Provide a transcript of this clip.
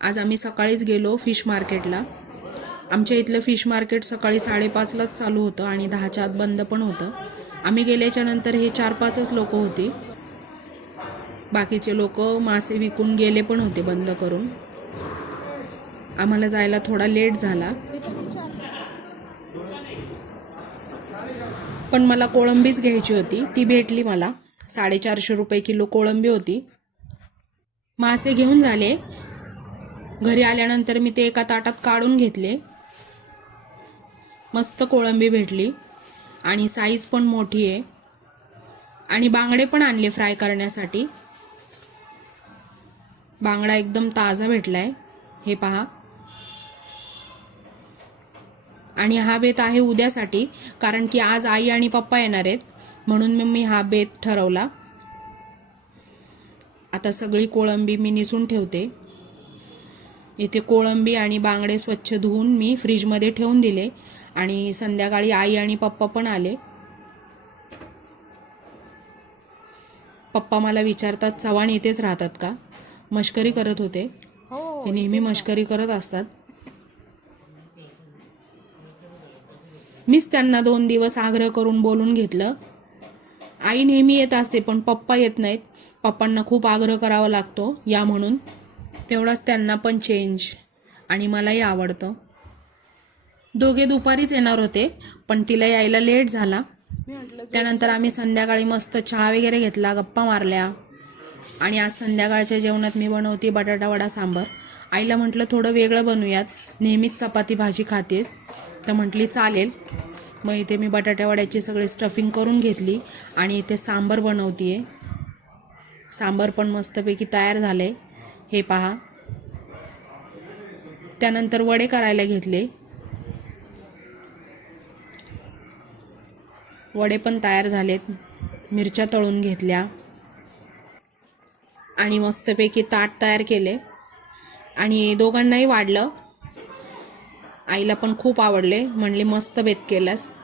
आज आम्ही सकाळीच गेलो फिश मार्केटला। आमच्या इथलं फिश मार्केट सकाळी 5:30लाच चालू होतं आणि 10च्या आत बंद पण होतं। आम्ही गेल्याच्या नंतर हे 4-5च लोक होती, बाकीचे लोक मासे विकून गेले पण होते बंद करून। आम्हाला जायला थोडा लेट झाला, पण मला कोळंबीच घ्यायची होती, ती भेटली मला। 450 रुपये किलो कोळंबी होती। मासे घेऊन झाले, घरी आल्यानंतर मी ते एका ताटात काढून घेतले। मस्त कोळंबी भेटली आणि साईज पण मोठी आहे, आणि बांगडे पण आणले फ्राय करण्यासाठी। बांगडा एकदम ताजा भेटलाय, हे पहा। आणि हा बेत आहे उद्यासाठी, कारण की आज आई आणि पप्पा येणार आहेत, म्हणून मी हा बेत ठरवला। आता सगळी कोळंबी मी निसून ठेवते। इथे कोळंबी आणि बांगडे स्वच्छ धुवून मी फ्रीजमध्ये ठेवून दिले, आणि संध्याकाळी आई आणि पप्पा पण आले। पप्पा मला विचारतात, चव्हाण इथेच राहतात का? मस्करी करत होते, ते नेहमी मस्करी करत असतात। मीच त्यांना 2 दिवस आग्रह करून बोलून घेतलं। आई नेहमी येत असते, पण पप्पा येत नाहीत। पप्पांना खूप आग्रह करावा लागतो या म्हणून, तेवढाच त्यांना पण चेंज, आणि मलाही आवडतं। दोघे दुपारीच येणार होते, पण तिला यायला लेट झाला। त्यानंतर आम्ही संध्याकाळी मस्त चहा वगैरे घेतला, गप्पा मारल्या। आणि आज संध्याकाळच्या जेवणात मी बनवते बटाटा वडा सांबर। आईला म्हटलं थोडं वेगळं बनवूयात, नेहमीच चपाती भाजी खातेस, तर म्हटली चालेल। मग इथे मी बटाटा वड्याची सगळी स्टफिंग करून घेतली, आणि इथे सांबर बनवतीये। सांबर पण मस्तपैकी तयार झाले, हे पहा। त्यानंतर वडे करायला घेतले, वडे पण तयार झालेत। मिरच्या तळून घेतल्या आणि मस्तपैकी ताट तयार केले, आणि दोघांनाही वाढलं। आईला पण खूप आवडले, म्हणले मस्त बेत केलास।